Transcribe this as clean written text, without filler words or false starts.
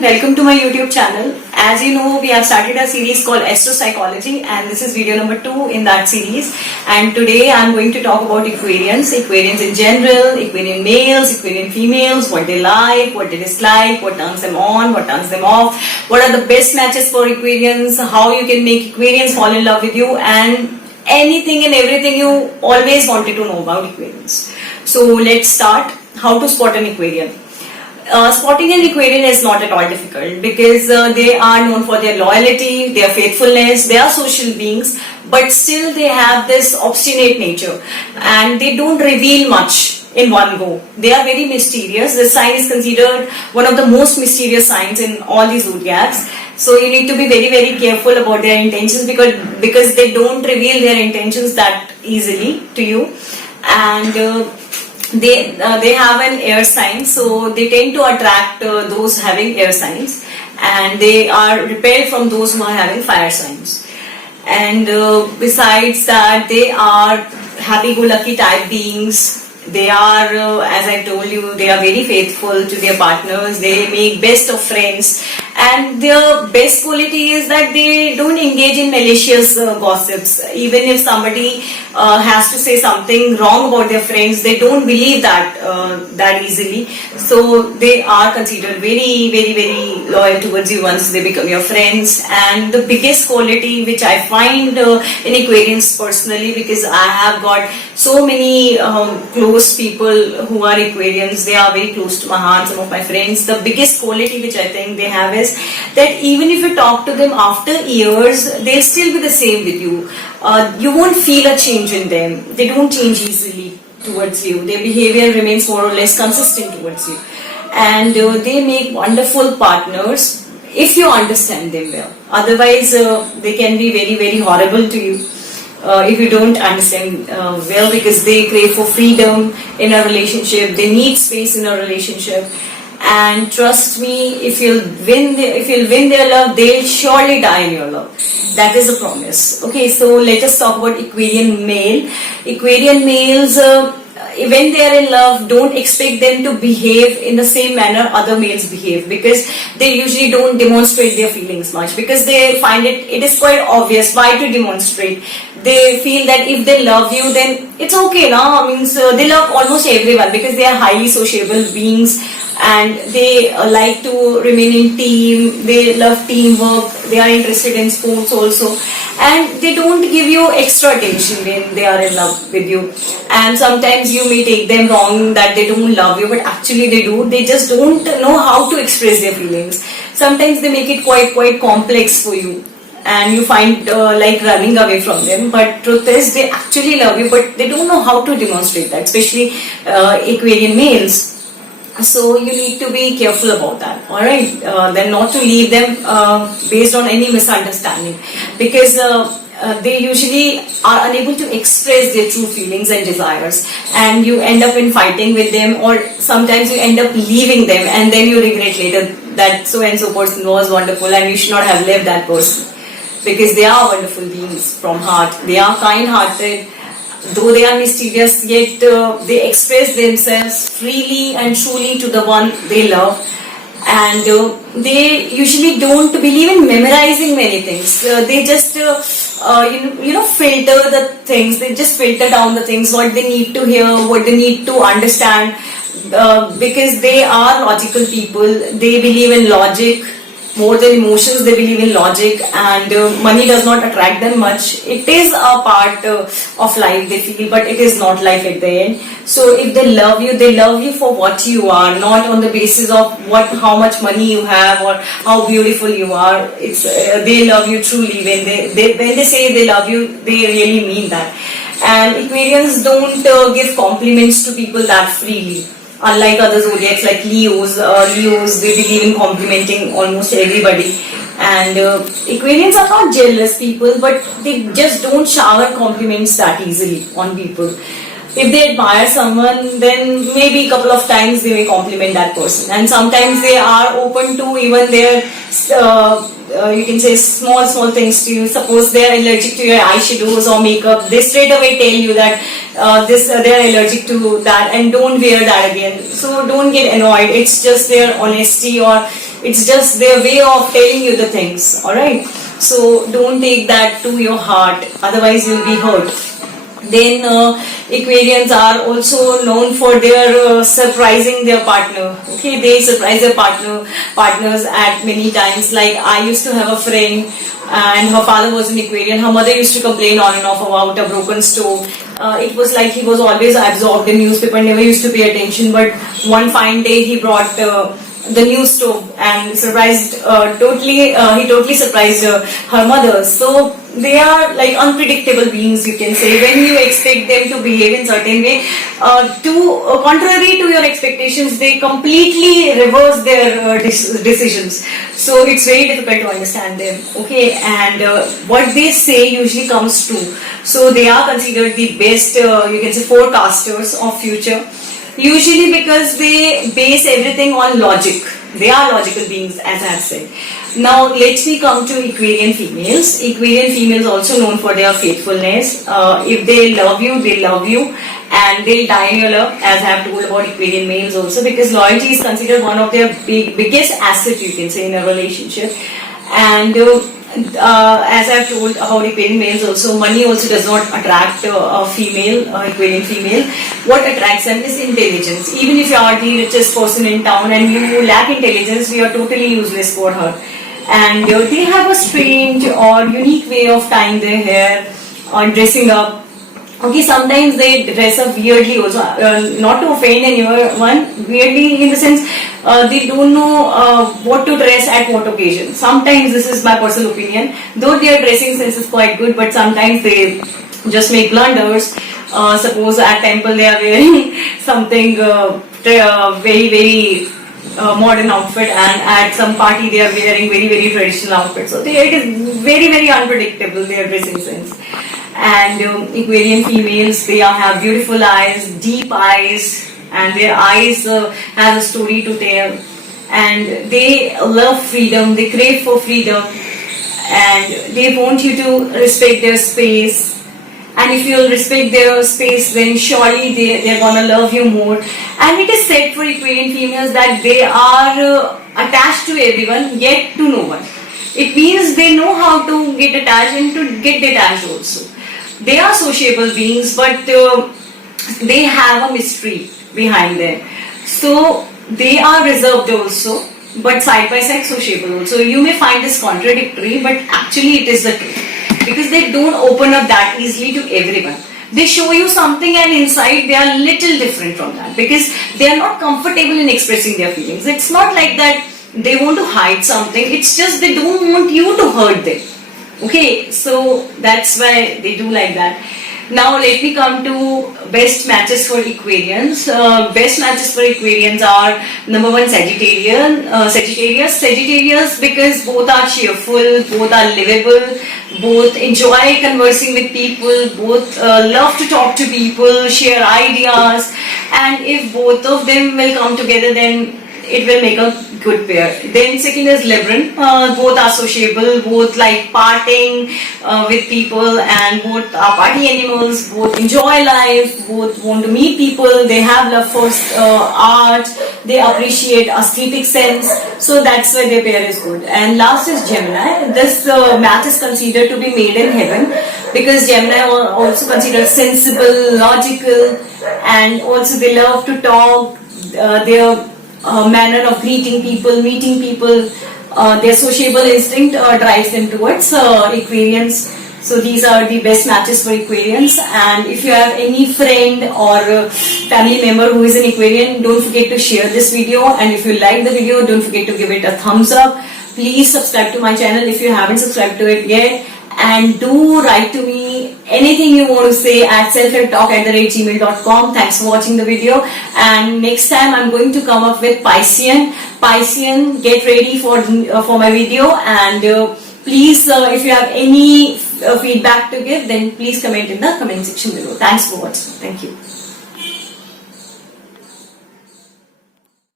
everyone, welcome to my YouTube channel. As you know, we have started a series called Astro-Psychology and this is video number 2 in that series. And today I am going to talk about Aquarians in general, Aquarian males, Aquarian females, what they like, what they dislike, what turns them on, what turns them off, what are the best matches for Aquarians, how you can make Aquarians fall in love with you, and anything and everything you always wanted to know about Aquarians. So let's start. How to spot an Aquarian. Spotting an Aquarian is not at all difficult because they are known for their loyalty, their faithfulness, they are social beings, but still they have this obstinate nature and they don't reveal much in one go. They are very mysterious. This sign is considered one of the most mysterious signs in all these zodiacs. So you need to be very careful about their intentions because they don't reveal their intentions that easily to you. And they have an air sign, so they tend to attract those having air signs, and they are repelled from those who are having fire signs. And besides that, they are happy-go-lucky type beings. They are, as I told you, they are very faithful to their partners. They make best of friends, and their best quality is that they don't engage in malicious gossips. Even if somebody has to say something wrong about their friends, they don't believe that easily. So they are considered very loyal towards you once they become your friends. And the biggest quality which I find in Aquarians personally, because I have got so many close people who are Aquarians, they are very close to my heart, some of my friends. The biggest quality which I think they have is that even if you talk to them after years, they'll still be the same with you. You won't feel a change in them. They don't change easily towards you. Their behavior remains more or less consistent towards you. And they make wonderful partners if you understand them well. Otherwise, they can be very horrible to you. If you don't understand well, because they crave for freedom in a relationship, they need space in a relationship, and trust me, if you'll win their love, they'll surely die in your love. That is a promise. Okay, so let us talk about Aquarian male. Aquarian males, when they are in love, don't expect them to behave in the same manner other males behave, because they usually don't demonstrate their feelings much, because they find it is quite obvious why to demonstrate. They feel that if they love you, then it's okay now. Means they love almost everyone because they are highly sociable beings, and they like to remain in team. They love teamwork. They are interested in sports also, and they don't give you extra attention when they are in love with you. And sometimes you may take them wrong that they don't love you, but actually they do. They just don't know how to express their feelings. Sometimes they make it quite complex for you, and you find like running away from them. But truth is, they actually love you, but they don't know how to demonstrate that, especially Aquarian males. So you need to be careful about that. Alright, then not to leave them based on any misunderstanding, because they usually are unable to express their true feelings and desires, and you end up in fighting with them, or sometimes you end up leaving them and then you regret later that so and so person was wonderful and you should not have left that person. Because they are wonderful beings from heart. They are kind-hearted. Though they are mysterious, yet they express themselves freely and truly to the one they love. And they usually don't believe in memorizing many things. They just filter the things. They just filter down the things, what they need to hear, what they need to understand. Because they are logical people. They believe in logic more than emotions. They believe in logic, and money does not attract them much. It is a part of life, they feel, but it is not life at the end. So if they love you for what you are, not on the basis of how much money you have or how beautiful you are. It's they love you truly. When they say they love you, they really mean that. And Aquarians don't give compliments to people that freely. Unlike other zodiacs like Leos, they believe in complimenting almost everybody. And Aquarians are not jealous people, but they just don't shower compliments that easily on people. If they admire someone, then maybe a couple of times they may compliment that person. And sometimes they are open to even their you can say small things to you. Suppose they are allergic to your eyeshadows or makeup, they straight away tell you that they are allergic to that and don't wear that again. So don't get annoyed. It's just their honesty, or It's just their way of telling you the things, alright? So don't take that to your heart, otherwise you'll be hurt. Then Aquarians are also known for their surprising their partner. Okay, they surprise their partners at many times. Like I used to have a friend, and her father was an Aquarian. Her mother used to complain on and off about a broken stove. It was like he was always absorbed in newspaper, never used to pay attention. But one fine day he brought the new stove and surprised he totally surprised her mother. So they are like unpredictable beings, you can say. When you expect them to behave in certain way, contrary to your expectations, they completely reverse their decisions. So it's very difficult to understand them. Okay, and what they say usually comes true. So they are considered the best, you can say, forecasters of future. Usually because they base everything on logic. They are logical beings, as I have said. Now let me come to Aquarian females. Aquarian females also known for their faithfulness. If they love you, and they'll die in your love, as I have told about Aquarian males also, because loyalty is considered one of their biggest assets, you can say, in a relationship. And as I have told about Aquarian males also, money also does not attract a female, Aquarian female. What attracts them is intelligence. Even if you are the richest person in town and you lack intelligence, you are totally useless for her. And they have a strange or unique way of tying their hair or dressing up. Okay, sometimes they dress up weirdly also, not to offend anyone, weirdly in the sense they don't know what to dress at what occasion. Sometimes, this is my personal opinion, though their dressing sense is quite good, but sometimes they just make blunders. Suppose at temple they are wearing something very modern outfit, and at some party they are wearing very traditional outfit. So it is very unpredictable, their dressing sense. And Aquarian females, they have beautiful eyes, deep eyes, and their eyes have a story to tell. And they love freedom, they crave for freedom, and they want you to respect their space. And if you'll respect their space, then surely they're gonna love you more. And it is said for Aquarian females that they are attached to everyone, yet to no one. It means they know how to get attached and to get detached also. They are sociable beings, but they have a mystery behind them. So they are reserved also, but side by side sociable also. You may find this contradictory, but actually it is the truth. Because they don't open up that easily to everyone. They show you something and inside they are little different from that. Because they are not comfortable in expressing their feelings. It's not like that they want to hide something. It's just they don't want you to hurt them. Okay, so that's why they do like that. Now let me come to best matches for Aquarians. Best matches for Aquarians are number one, Sagittarius, because both are cheerful, both are livable, both enjoy conversing with people, both love to talk to people, share ideas, and if both of them will come together, then it will make a good pair. Then second is Libran. Both are sociable, both like partying with people, and both are party animals, both enjoy life, both want to meet people, they have love for art, they appreciate aesthetic sense. So that's why their pair is good. And last is Gemini. This match is considered to be made in heaven, because Gemini are also considered sensible, logical, and also they love to talk. Their manner of greeting people, meeting people, their sociable instinct drives them towards Aquarians. So these are the best matches for Aquarians. And if you have any friend or family member who is an Aquarian, don't forget to share this video. And if you like the video, don't forget to give it a thumbs up. Please subscribe to my channel if you haven't subscribed to it yet. And do write to me anything you want to say at selfhelptalk@gmail.com. Thanks for watching the video. And next time I'm going to come up with Piscean. Get ready for my video. And please, if you have any feedback to give, then please comment in the comment section below. Thanks for watching. Thank you.